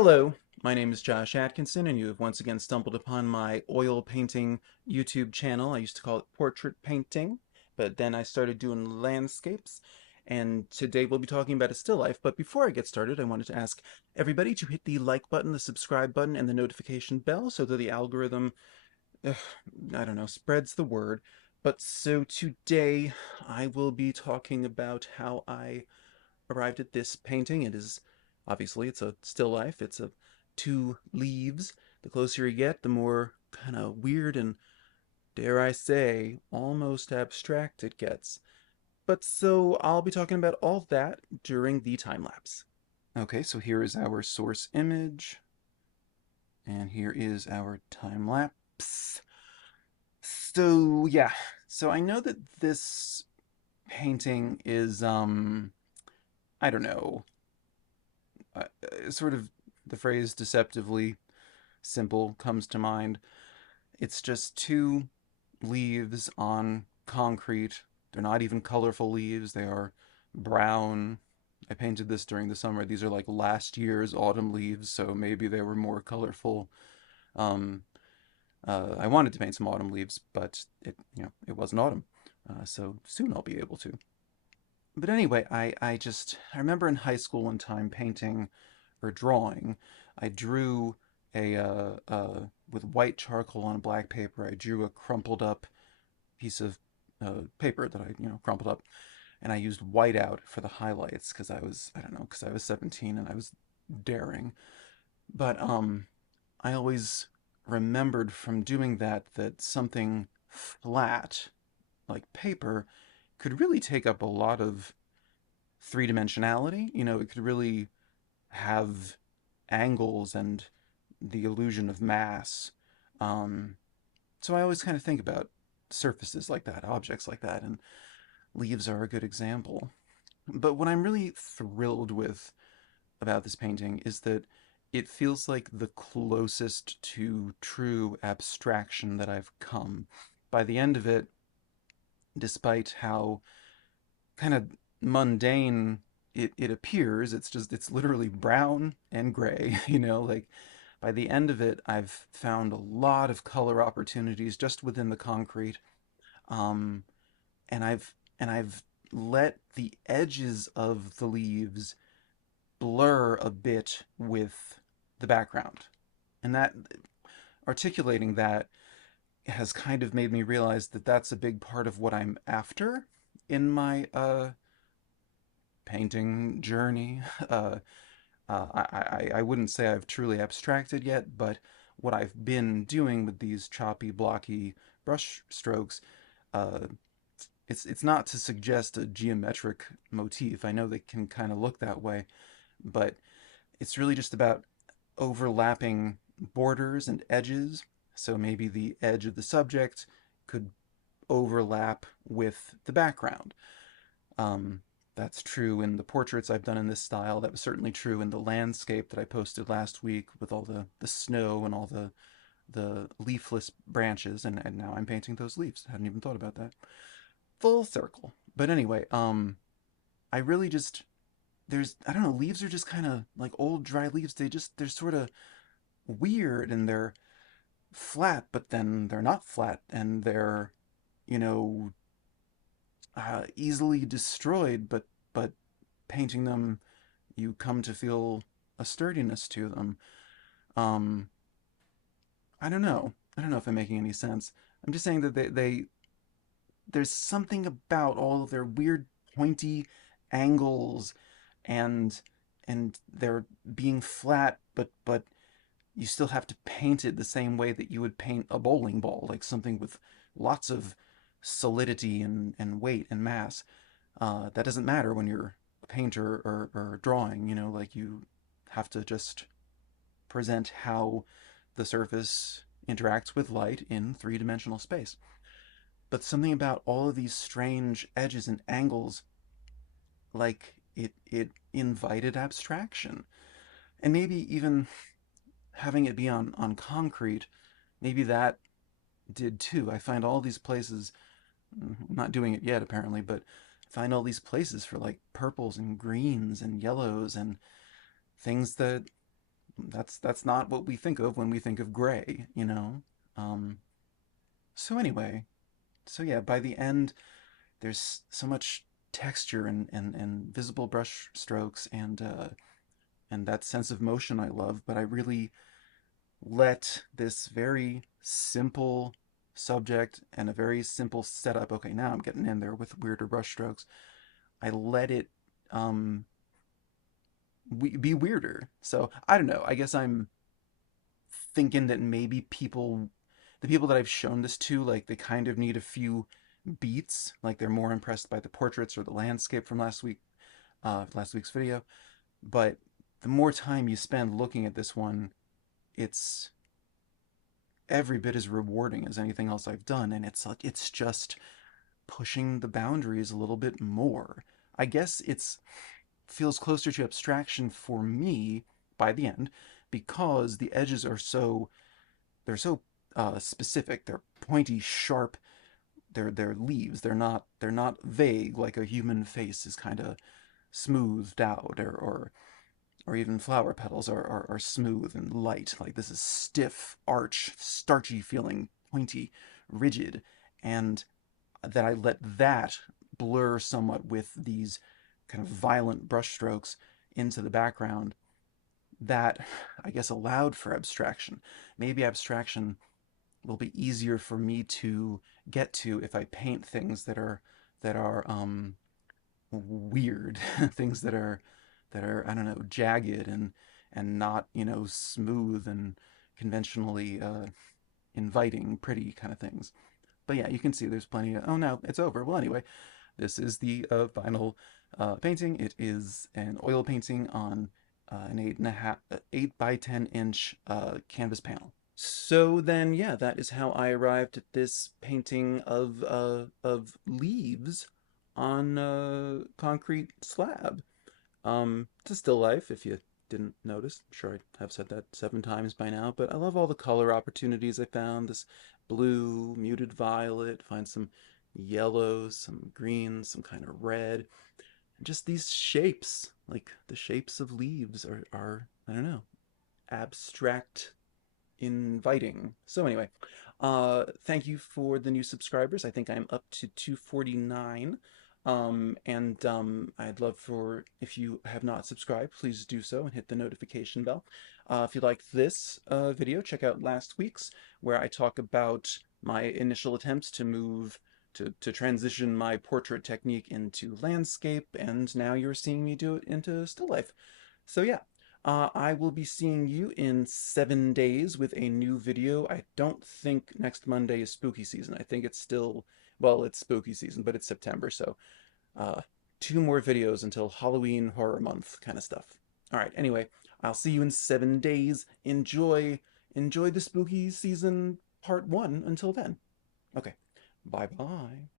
Hello, my name is Josh Atkinson, and you have once again stumbled upon my oil painting YouTube channel. I used to call it portrait painting, but then I started doing landscapes, and today we'll be talking about a still life. But before I get started, I wanted to ask everybody to hit the like button, the subscribe button, and the notification bell so that the algorithm, ugh, I don't know, spreads the word. But so today I will be talking about how I arrived at this painting. It is obviously it's a still life. It's a two leaves. The closer you get, the more kind of weird and, dare I say, almost abstract it gets. But so I'll be talking about all that during the time lapse. Okay, so here is our source image, and here is our time lapse. So yeah, so I know that this painting is I don't know, sort of the phrase deceptively simple comes to mind. It's just two leaves on concrete. They're not even colorful leaves, they are brown. I painted this during the summer. These are like last year's autumn leaves, so maybe they were more colorful. Um, I wanted to paint some autumn leaves, but it wasn't autumn, so soon I'll be able to. But anyway, I remember in high school one time painting or drawing. I drew with white charcoal on black paper. I drew a crumpled up piece of paper that I crumpled up, and I used whiteout for the highlights because I don't know, because I was 17 and I was daring. But I always remembered from doing that something flat like paper could really take up a lot of three dimensionality. It could really have angles and the illusion of mass. Um, so I always kind of think about surfaces like that, objects like that, and leaves are a good example. But what I'm really thrilled with about this painting is that it feels like the closest to true abstraction that I've come. By the end of it, despite how kind of mundane it appears, it's literally brown and gray, like by the end of it, I've found a lot of color opportunities just within the concrete. Um, and I've let the edges of the leaves blur a bit with the background. And that articulating that has kind of made me realize that that's a big part of what I'm after in my painting journey. I wouldn't say I've truly abstracted yet, but what I've been doing with these choppy, blocky brush strokes, uh, it's not to suggest a geometric motif. I know they can kind of look that way, but it's really just about overlapping borders and edges. So maybe the edge of the subject could overlap with the background. Um, that's true in the portraits I've done in this style. That was certainly true in the landscape that I posted last week with all the snow and all the leafless branches, and now I'm painting those leaves. I hadn't even thought about that. Full circle. But anyway, I really just there's I don't know, leaves are just kind of like old dry leaves. They're sort of weird and they're flat, but then they're not flat and they're you know easily destroyed, but painting them, you come to feel a sturdiness to them. Um, I don't know. I don't know if I'm making any sense. I'm just saying that there's something about all of their weird pointy angles and they're being flat, but you still have to paint it the same way that you would paint a bowling ball, like something with lots of solidity and weight and mass. That doesn't matter when you're a painter or drawing, like you have to just present how the surface interacts with light in three-dimensional space. But something about all of these strange edges and angles, like it invited abstraction. And maybe even having it be on concrete, maybe that did too. I find all these places, I'm not doing it yet apparently, but find all these places for like purples and greens and yellows and things that That's not what we think of when we think of gray, you know? Um, so anyway, so yeah, by the end, there's so much texture and visible brush strokes and that sense of motion I love, but I really let this very simple subject and a very simple setup. Okay, now I'm getting in there with weirder brush strokes. I let it um be weirder. So I don't know. I guess I'm thinking that maybe the people that I've shown this to, like they kind of need a few beats. Like they're more impressed by the portraits or the landscape from last week's video. But the more time you spend looking at this one, it's every bit as rewarding as anything else I've done, and it's just pushing the boundaries a little bit more. I guess it's feels closer to abstraction for me by the end because the edges are so specific. They're pointy, sharp. They're leaves. They're not vague like a human face is kind of smoothed out or even flower petals are smooth and light. Like this is stiff, arch, starchy feeling, pointy, rigid, and that I let that blur somewhat with these kind of violent brushstrokes into the background. That I guess allowed for abstraction. Maybe abstraction will be easier for me to get to if I paint things that are weird, things that are I don't know jagged and not smooth and conventionally inviting, pretty kind of things. But yeah, you can see there's plenty of. Oh no, it's over. Well, anyway, this is the vinyl painting. It is an oil painting on an 8 by 10 inch canvas panel. So then, yeah, that is how I arrived at this painting of leaves on a concrete slab. It's a still life, if you didn't notice. I'm sure I have said that 7 times by now, but I love all the color opportunities I found. This blue, muted violet, find some yellow, some green, some kind of red. And just these shapes, like the shapes of leaves are I don't know, abstract inviting. So anyway, thank you for the new subscribers. I think I'm up to 249. And I'd love for, if you have not subscribed, please do so and hit the notification bell. If you liked this video, check out last week's, where I talk about my initial attempts to move to transition my portrait technique into landscape, and now you're seeing me do it into still life. So yeah, I will be seeing you in 7 days with a new video. I don't think next Monday is spooky season. I think it's still, well, it's spooky season, but it's September, so uh, 2 more videos until Halloween horror month kind of stuff. All right, anyway, I'll see you in 7 days. Enjoy the spooky season part 1 until then. Okay, bye bye.